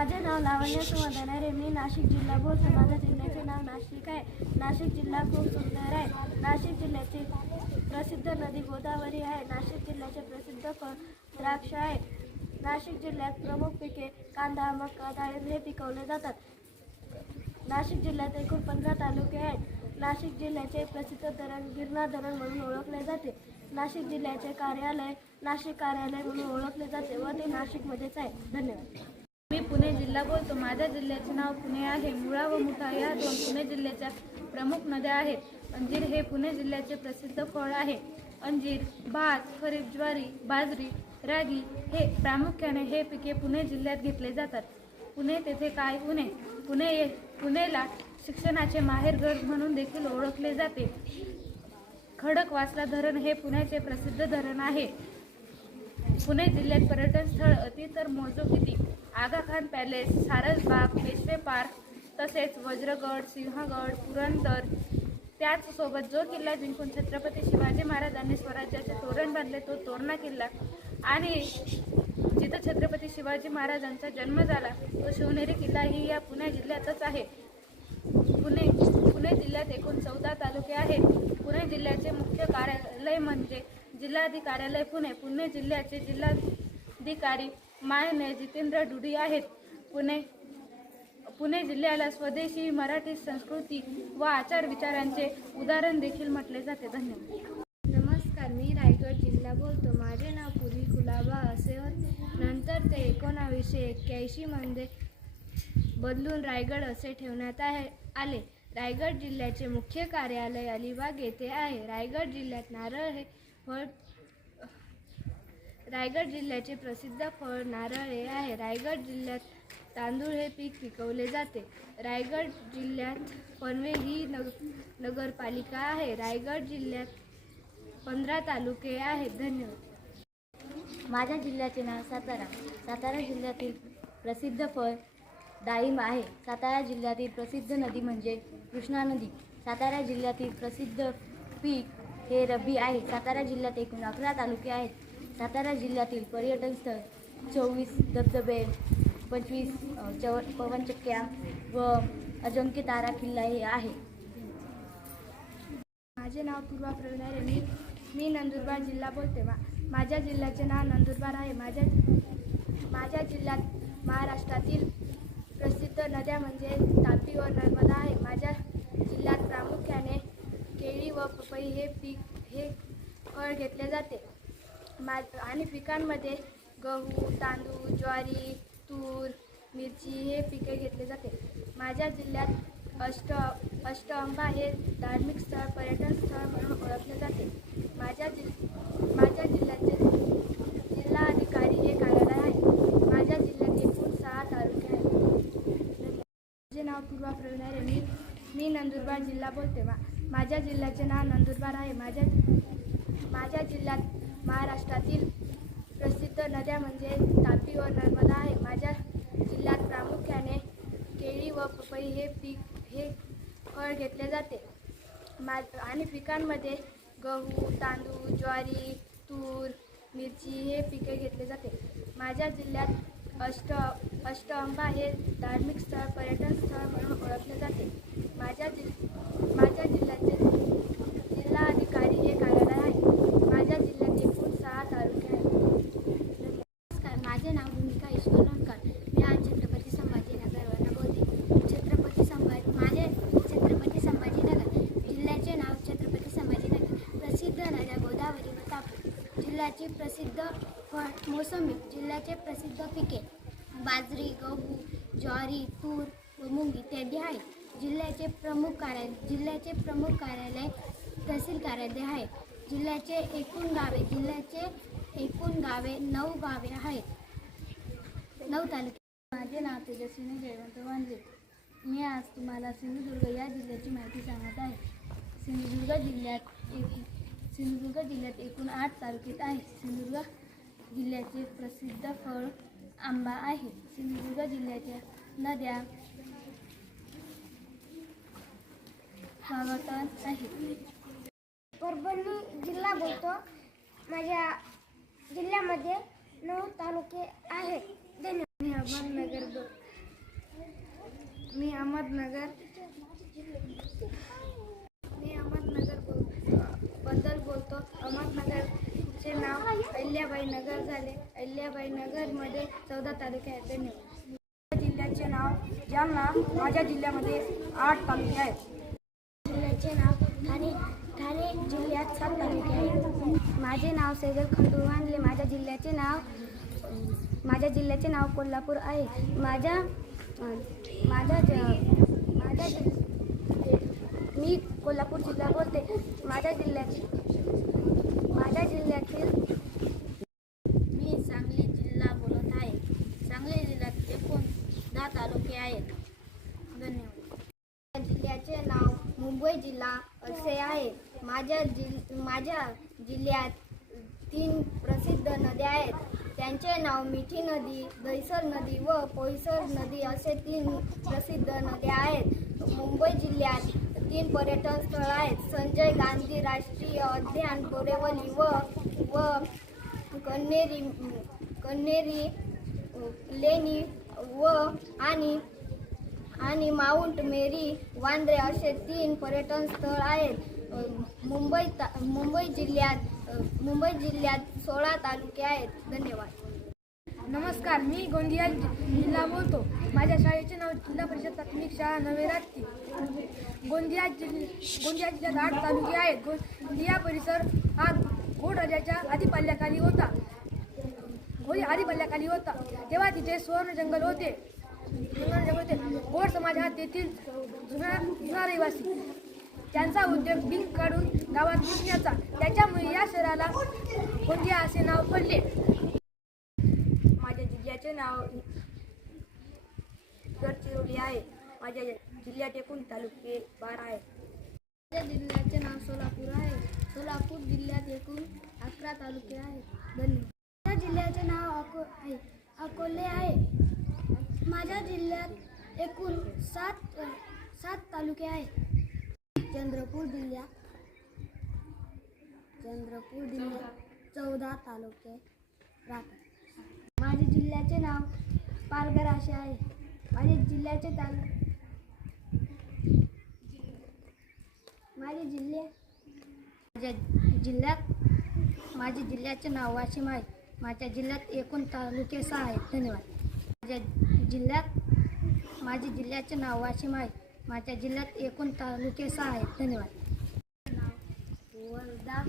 माझे नाव लावण्य सुमधन आहे. मी नाशिक जिल्हा बोलतो माझ्या जिल्ह्याचे नाव नाशिक आहे. नाशिक जिल्हा खूप सुंदर आहे. नाशिक जिल्ह्याची प्रसिद्ध नदी गोदावरी आहे. नाशिक जिल्ह्याचे प्रसिद्ध फळ द्राक्ष आहे. नाशिक जिल्ह्यात प्रमुख पिके कांदा मका डाळिंब हे पिकवले जातात. नाशिक जिल्ह्यात एकूण पंधरा तालुके आहेत. नाशिक जिल्ह्याचे प्रसिद्ध धरण गिरणा धरण म्हणून ओळखले जाते. नाशिक जिल्ह्याचे कार्यालय नाशिक कार्यालय म्हणून ओळखले जाते व ते नाशिकमध्येच आहे. धन्यवाद. मी पुणे जिल्हा बोलतो. माझ्या जिल्ह्याचे नाव पुणे आहे. मुळा व मुठा या दोन पुणे जिल्ह्याच्या प्रमुख नद्या आहेत. अंजीर हे पुणे जिल्ह्याचे प्रसिद्ध फळ आहे. अंजीर भात खरीप ज्वारी बाजरी रागी हे प्रामुख्याने हे पिके पुणे जिल्ह्यात घेतले जातात. पुणे तेथे काय पुणे पुणे ये पुणेला शिक्षणाचे माहेरघर म्हणून देखील ओळखले जाते. खडकवासला धरण हे पुण्याचे प्रसिद्ध धरण आहे. पुणे जिल्ह्यात पर्यटन स्थळ अति तर मोजो किती आगा खान पॅलेस सारसबाग पेशवे पार्क तसेच वज्रगड सिंहगड पुरंदर. त्याचसोबत जो किल्ला जिंकून छत्रपती शिवाजी महाराजांनी स्वराज्याचे तोरण बांधले तो तोरणा किल्ला. आणि जिथं छत्रपती शिवाजी महाराजांचा जन्म झाला तो शिवनेरी किल्ला ही या पुणे जिल्ह्यातच आहे. पुणे पुणे जिल्ह्यात एकूण चौदा तालुके आहेत. पुणे जिल्ह्याचे मुख्य कार्यालय म्हणजे जिल्हाधिकार्यालय पुणे. पुणे जिल्ह्याचे जिल्हाधिकारी मायने जितेंद्र डुडी आहेत. पुणे पुणे जिल्ह्याला स्वदेशी मराठी संस्कृती व आचार विचारांचे उदाहरण देखील म्हटले जाते. धन्यवाद. नमस्कार मी रायगड जिल्हा बोलतो. माझे नाव पुरी कुलाबा असे होते नंतर ते एकोणावीसशे एक्क्याऐंशीमध्ये बदलून रायगड असे ठेवण्यात आहे आले. रायगड जिल्ह्याचे मुख्य कार्यालय अलिबाग येथे आहे. रायगड जिल्ह्यात नारळ हे फळ रायगड जिल्ह्याचे प्रसिद्ध फळ नारळ हे आहे. रायगड जिल्ह्यात तांदूळ हे पीक पिकवले जाते. रायगड जिल्ह्यात पनवेल ही नग नगरपालिका आहे. रायगड जिल्ह्यात पंधरा तालुके आहेत. धन्यवाद. माझ्या जिल्ह्याचे नाव सातारा. सातारा जिल्ह्यातील प्रसिद्ध फळ डाळिंब आहे. सातारा जिल्ह्यातील प्रसिद्ध नदी म्हणजे कृष्णा नदी. सातारा जिल्ह्यातील प्रसिद्ध पीक हे रब्बी आहे. सातारा जिल्ह्यात एकूण अकरा तालुके आहेत. सातारा जिल्ह्यातील पर्यटन स्थळ चोवीस धबधबे पंचवीस चव पवनचक्क्या व अजंक्य तारा किल्ला हे आहे. माझे नाव पूर्वा प्रवीण आहे मी मी नंदुरबार जिल्हा बोलते. मा माझ्या जिल्ह्याचे नाव नंदुरबार आहे. माझ्या माझ्या जिल्ह्यात महाराष्ट्रातील प्रसिद्ध नद्या म्हणजे तापी व नर्मदा आहे. माझ्या जिल्ह्यात प्रामुख्याने केळी व पपई हे पीक हे फळ घेतले जाते. मा आणि पिकांमध्ये गहू तांदूळ ज्वारी तूर मिरची हे पिके घेतले जाते. माझ्या जिल्ह्यात अष्ट अष्टअंबा हे धार्मिक स्थळ पर्यटन स्थळ म्हणून ओळखले जाते. माझ्या जिल माझ्या जिल्ह्याचे जिल्हाधिकारी हे कार्यालय आहे. माझ्या जिल्ह्यात एकूण सहा तालुके आहेत. माझे नाव पूर्वा प्रवीण आहे मी मी नंदुरबार जिल्हा बोलते. मा माझ्या जिल्ह्याचे नाव नंदुरबार आहे. माझ्या माझ्या जिल्ह्यात महाराष्ट्रातील प्रसिद्ध नद्या म्हणजे तापी व नर्मदा आहे. माझ्या जिल्ह्यात प्रामुख्याने केळी व पपई हे पीक हे फळ घेतले जाते. मा आणि पिकांमध्ये गहू तांदूळ ज्वारी तूर मिरची हे पिके घेतले जाते. माझ्या जिल्ह्यात अष्ट अष्टअंबा हे धार्मिक स्थळ पर्यटन स्थळ म्हणून ओळखले जाते. माझ्या जिल माझ्या जिल्ह्याचे जिल्हाधिकारी हे कार्यालय आहे. माझ्या जिल्ह्यात एकूण सहा तालुके आहेत. नमस्कार माझे नाव भूमिका ईश्वर लोणकर मी आज छत्रपती संभाजीनगर बोलते छत्रपती संभाजी माझे छत्रपती संभाजीनगर जिल्ह्याचे नाव छत्रपती संभाजीनगर प्रसिद्ध नद्या गोदावरी व तापी जिल्ह्याची प्रसिद्ध फळ मोसंबी जिल्ह्याचे प्रसिद्ध पिके बाजरी गहू ज्वारी तूर व मुंग इत्यादी आहेत. जिल्ह्याचे प्रमुख कार्यालय जिल्ह्याचे प्रमुख कार्यालय तहसील कार्यालय आहे. जिल्ह्याचे एकूण गावे जिल्ह्याचे एकूण गावे नऊ गावे आहेत. नऊ तालुके. माझे नाव तेजस्विनी जयवंत वांजे. मी आज तुम्हाला सिंधुदुर्ग या जिल्ह्याची माहिती सांगत आहे. सिंधुदुर्ग जिल्ह्यात एक सिंधुदुर्ग जिल्ह्यात एकूण आठ तालुक्यात आहे सिंधुदुर्ग जिल्ह्याचे प्रसिद्ध फळ आंबा आहे. सिंधुदुर्ग जिल्ह्याच्या नद्या पर्वतन आहे. परभणी जिल्हा बोलतो. माझ्या जिल्ह्यामध्ये नऊ तालुके आहेत. धन्यवाद. मी अहमदनगर मी अहमदनगर मी अहमदनगर बोलबद्दल बोलतो. अहमदनगर चे नाव अहिल्याबाई नगर झाले. अहिल्याबाई नगरमध्ये चौदा तालुके आहेत. धन्यवाद. जिल्ह्याचे नाव जालना माझ्या जिल्ह्यामध्ये आठ तालुके आहेत. जिल्ह्याचे नाव ठाणे ठाणे जिल्ह्यात सात तालुके आहेत. माझे नाव सेगल खंडू वानले माझ्या जिल्ह्याचे नाव माझ्या जिल्ह्याचे नाव कोल्हापूर आहे. माझ्या माझ्या ज- माझ्या मी कोल्हापूर जिल्हा बोलते. माझ्या जिल्ह्याची जिल्ह्यातील मी सांगली जिल्हा बोलत आहे. सांगली जिल्ह्यात एकूण दहा तालुके आहेत. धन्यवाद. जिल्ह्याचे नाव मुंबई जिल्हा असे आहे. माझ्या जिल माझ्या जिल्ह्यात तीन प्रसिद्ध नद्या आहेत. त्यांचे नाव मिठी नदी दहिसर नदी व पोईसर नदी असे तीन प्रसिद्ध नद्या आहेत. मुंबई जिल्ह्यात तीन पर्यटन स्थळ आहेत. संजय गांधी राष्ट्रीय उद्यान बोरेवली व व कन्हेरी कन्हेरी लेणी व आणि आणि माउंट मेरी वांद्रे असे तीन पर्यटन स्थळ आहेत. मुंबई ता मुंबई जिल्ह्यात मुंबई जिल्ह्यात सोळा तालुके आहेत. धन्यवाद. नमस्कार मी गोंदिया जिल्हा बोलतो. माझ्या शाळेचे नाव जिल्हा परिषद प्राथमिक शाळा नवेराती गोंदिया जिल्ह गोंदिया जिल्ह्यात आठ तालुके आहेत. गोंदिया परिसर हा घोडराजाच्या आदिपाल्याखाली होता. घोडी आदिपाल्याखाली होता. तेव्हा तिथे सुवर्ण जंगल होते. सुवर्ण जंगल होते. घोड समाज हा तेथील जुना जुना रहिवासी. त्यांचा उद्योग बिंग काढून गावात विकण्याचा त्याच्यामुळे या शहराला गोंदिया असे नाव पडले. जिल्ह्याचे नाव गडचिरोली आहे. माझ्या जिल्ह्यात एकूण तालुके बारा आहेत माझ्या जिल्ह्याचे नाव सोलापूर आहे. सोलापूर जिल्ह्यात एकूण अकरा तालुके आहेत. धन्यवाद. माझ्या जिल्ह्याचे नाव अको आहे. अकोले आहे. माझ्या जिल्ह्यात एकूण सात सात तालुके आहेत. चंद्रपूर जिल्ह्यात चंद्रपूर जिल्ह्यात चौदा तालुके राहतात. माझ्या जिल्ह्याचे नाव पालघर असे आहे. माझ्या जिल्ह्याचे ताल माझे जिल्हे माझ्या जिल्ह्यात माझ्या जिल्ह्याचे नाव वाशिम आहे. माझ्या जिल्ह्यात एकूण तालुके सहा आहेत धन्यवाद. माझ्या जिल्ह्यात माझे जिल्ह्याचे नाव वाशिम आहे. माझ्या जिल्ह्यात एकूण तालुके सहा आहेत धन्यवाद. वर्धा